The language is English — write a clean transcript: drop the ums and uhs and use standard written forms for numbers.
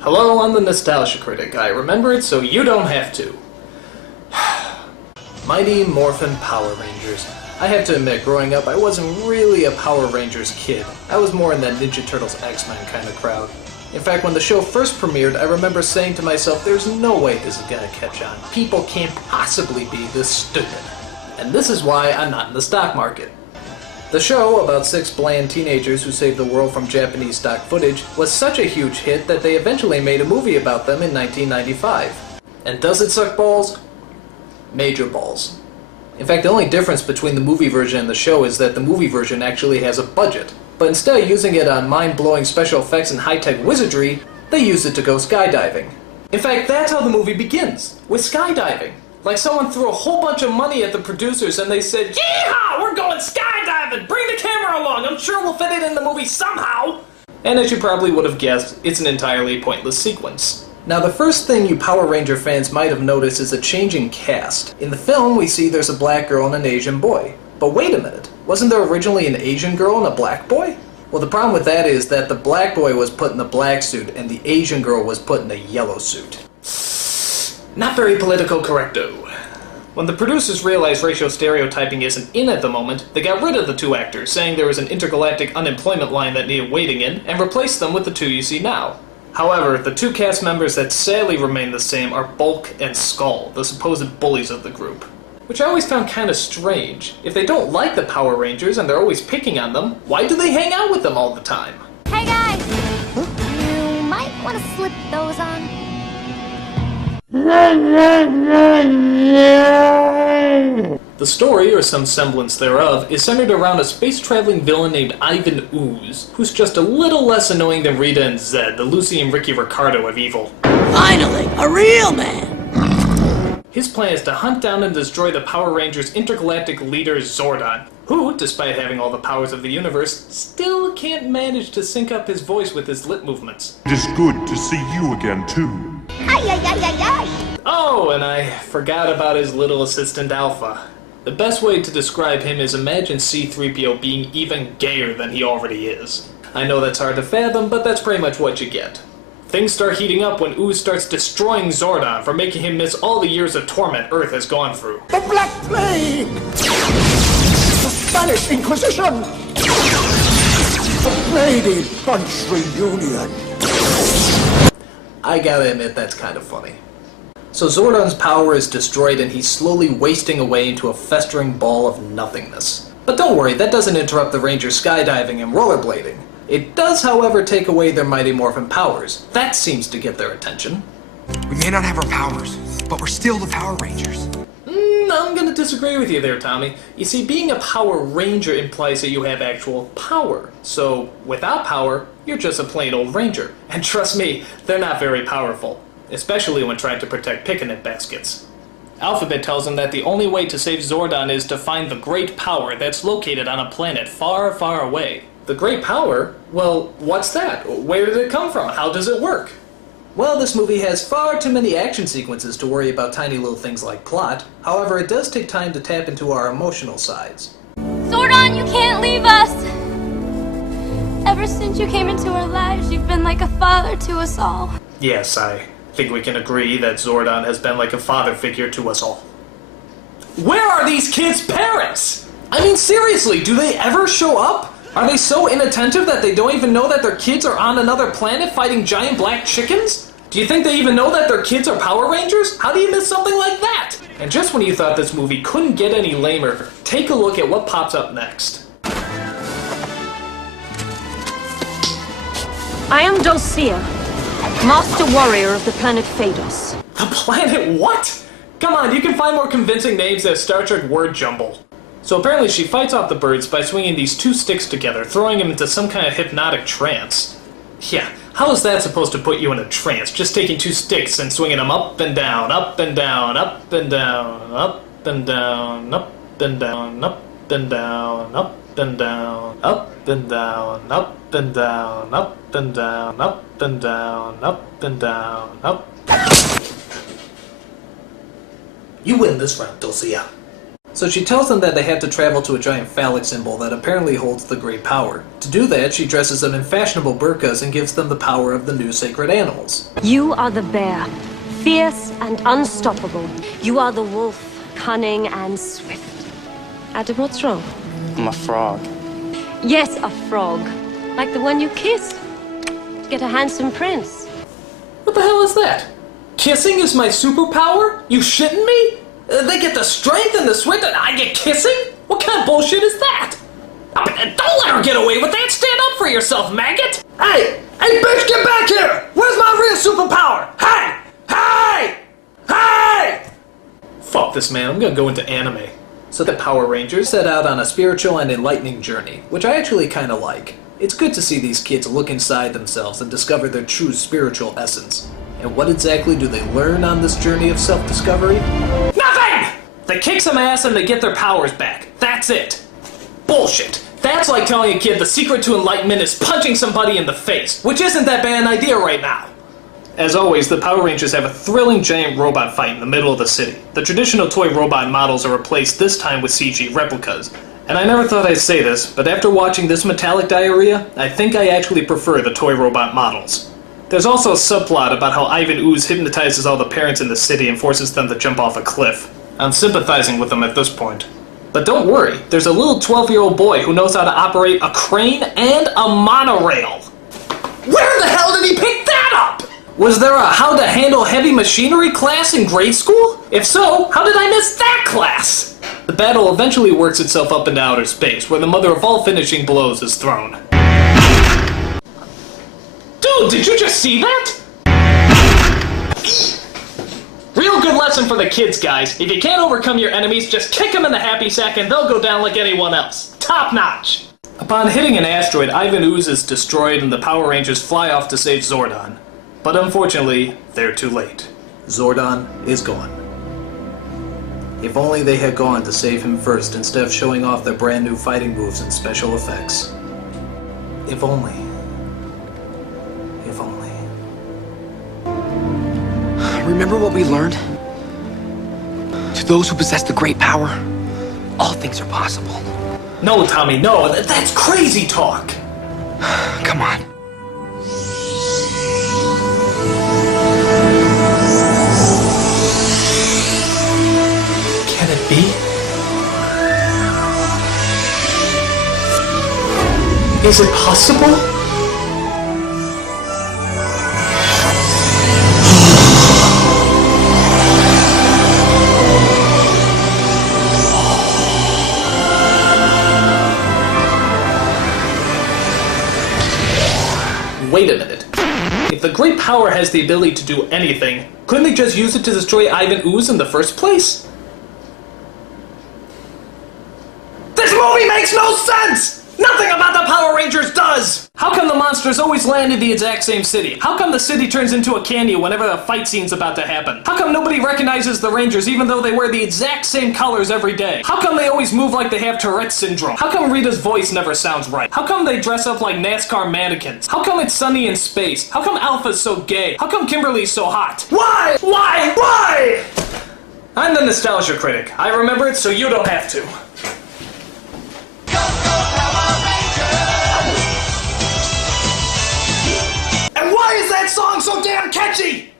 Hello, I'm the Nostalgia Critic. I remember it so you don't have to. Mighty Morphin Power Rangers. I have to admit, growing up, I wasn't really a Power Rangers kid. I was more in that Ninja Turtles X-Men kind of crowd. In fact, when the show first premiered, I remember saying to myself, there's no way this is gonna catch on. People can't possibly be this stupid. And this is why I'm not in the stock market. The show, about 6 bland teenagers who saved the world from Japanese stock footage, was such a huge hit that they eventually made a movie about them in 1995. And does it suck balls? Major balls. In fact, the only difference between the movie version and the show is that the movie version actually has a budget. But instead of using it on mind-blowing special effects and high-tech wizardry, they used it to go skydiving. In fact, that's how the movie begins, with skydiving. Like someone threw a whole bunch of money at the producers and they said, "Yeehaw! We're going skydiving! Bring the camera along! I'm sure we'll fit it in the movie somehow!" And as you probably would have guessed, it's an entirely pointless sequence. Now, the first thing you Power Ranger fans might have noticed is a changing cast. In the film, we see there's a black girl and an Asian boy. But wait a minute, wasn't there originally an Asian girl and a black boy? Well, the problem with that is that the black boy was put in the black suit and the Asian girl was put in the yellow suit. Not very political correcto. When the producers realized racial stereotyping isn't in at the moment, they got rid of the 2 actors, saying there was an intergalactic unemployment line that needed waiting in, and replaced them with the 2 you see now. However, the 2 cast members that sadly remain the same are Bulk and Skull, the supposed bullies of the group. Which I always found kind of strange. If they don't like the Power Rangers and they're always picking on them, why do they hang out with them all the time? Hey guys! Huh? You might want to slip those on. The story, or some semblance thereof, is centered around a space-traveling villain named Ivan Ooze, who's just a little less annoying than Rita and Zed, the Lucy and Ricky Ricardo of evil. Finally, a real man! His plan is to hunt down and destroy the Power Rangers' intergalactic leader Zordon, who, despite having all the powers of the universe, still can't manage to sync up his voice with his lip movements. It is good to see you again, too. Oh, and I forgot about his little assistant Alpha. The best way to describe him is imagine C-3PO being even gayer than he already is. I know that's hard to fathom, but that's pretty much what you get. Things start heating up when Ooze starts destroying Zordon for making him miss all the years of torment Earth has gone through. The Black Plague! The Spanish Inquisition! The Brady Bunch reunion! I gotta admit, that's kind of funny. So Zordon's power is destroyed and he's slowly wasting away into a festering ball of nothingness. But don't worry, that doesn't interrupt the Rangers skydiving and rollerblading. It does, however, take away their Mighty Morphin powers. That seems to get their attention. We may not have our powers, but we're still the Power Rangers. I'm gonna disagree with you there, Tommy. You see, being a Power Ranger implies that you have actual power. So, without power, you're just a plain old Ranger. And trust me, they're not very powerful. Especially when trying to protect picnic baskets. Alphabet tells him that the only way to save Zordon is to find the Great Power that's located on a planet far, far away. The Great Power? Well, what's that? Where did it come from? How does it work? Well, this movie has far too many action sequences to worry about tiny little things like plot. However, it does take time to tap into our emotional sides. Zordon, you can't leave us! Ever since you came into our lives, you've been like a father to us all. Yes, I think we can agree that Zordon has been like a father figure to us all. Where are these kids' parents? I mean, seriously, do they ever show up? Are they so inattentive that they don't even know that their kids are on another planet fighting giant black chickens? Do you think they even know that their kids are Power Rangers? How do you miss something like that? And just when you thought this movie couldn't get any lamer, take a look at what pops up next. I am Dulcia, Master Warrior of the planet Phaedos. The planet what? Come on, you can find more convincing names than Star Trek word jumble. So apparently she fights off the birds by swinging these 2 sticks together, throwing them into some kind of hypnotic trance. Yeah, how is that supposed to put you in a trance, just taking 2 sticks and swinging them up and down, up and down, up and down, up and down, up and down, up and down, up and down, up and down, up and down, up and down, up and down, up and down, up. You win this round, Dulcia. So she tells them that they have to travel to a giant phallic symbol that apparently holds the great power. To do that, she dresses them in fashionable burqas and gives them the power of the new sacred animals. You are the bear, fierce and unstoppable. You are the wolf, cunning and swift. Adam, what's wrong? I'm a frog. Yes, a frog. Like the one you kissed. To get a handsome prince. What the hell is that? Kissing is my superpower? You shitting me? They get the strength and the swift and I get kissing? What kind of bullshit is that? Don't let her get away with that! Stand up for yourself, maggot! Hey! Hey, bitch, get back here! Where's my real superpower? Hey! Hey! Hey! Fuck this, man. I'm gonna go into anime. So the Power Rangers set out on a spiritual and enlightening journey, which I actually kinda like. It's good to see these kids look inside themselves and discover their true spiritual essence. And what exactly do they learn on this journey of self-discovery? Nothing! They kick some ass and they get their powers back. That's it. Bullshit. That's like telling a kid the secret to enlightenment is punching somebody in the face, which isn't that bad an idea right now. As always, the Power Rangers have a thrilling giant robot fight in the middle of the city. The traditional toy robot models are replaced this time with CG replicas. And I never thought I'd say this, but after watching this metallic diarrhea, I think I actually prefer the toy robot models. There's also a subplot about how Ivan Ooze hypnotizes all the parents in the city and forces them to jump off a cliff. I'm sympathizing with them at this point. But don't worry, there's a little 12-year-old boy who knows how to operate a crane and a monorail. Where the hell did he pick that up? Was there a how to handle heavy machinery class in grade school? If so, how did I miss that class? The battle eventually works itself up into outer space, where the mother of all finishing blows is thrown. Dude, did you just see that? Real good lesson for the kids, guys. If you can't overcome your enemies, just kick them in the happy sack and they'll go down like anyone else. Top notch! Upon hitting an asteroid, Ivan Ooze is destroyed and the Power Rangers fly off to save Zordon. But unfortunately, they're too late. Zordon is gone. If only they had gone to save him first instead of showing off their brand new fighting moves and special effects. If only. If only. Remember what we learned? To those who possess the great power, all things are possible. No, Tommy, no. That's crazy talk. Come on. Can it be? Is it possible? Wait a minute. If the great power has the ability to do anything, couldn't they just use it to destroy Ivan Ooze in the first place? This movie makes no sense! Nothing about the Power Rangers does! How come the monsters always land in the exact same city? How come the city turns into a canyon whenever the fight scene's about to happen? How come nobody recognizes the Rangers even though they wear the exact same colors every day? How come they always move like they have Tourette's syndrome? How come Rita's voice never sounds right? How come they dress up like NASCAR mannequins? How come it's sunny in space? How come Alpha's so gay? How come Kimberly's so hot? Why? Why? Why? I'm the Nostalgia Critic. I remember it so you don't have to. And why is that song so damn catchy?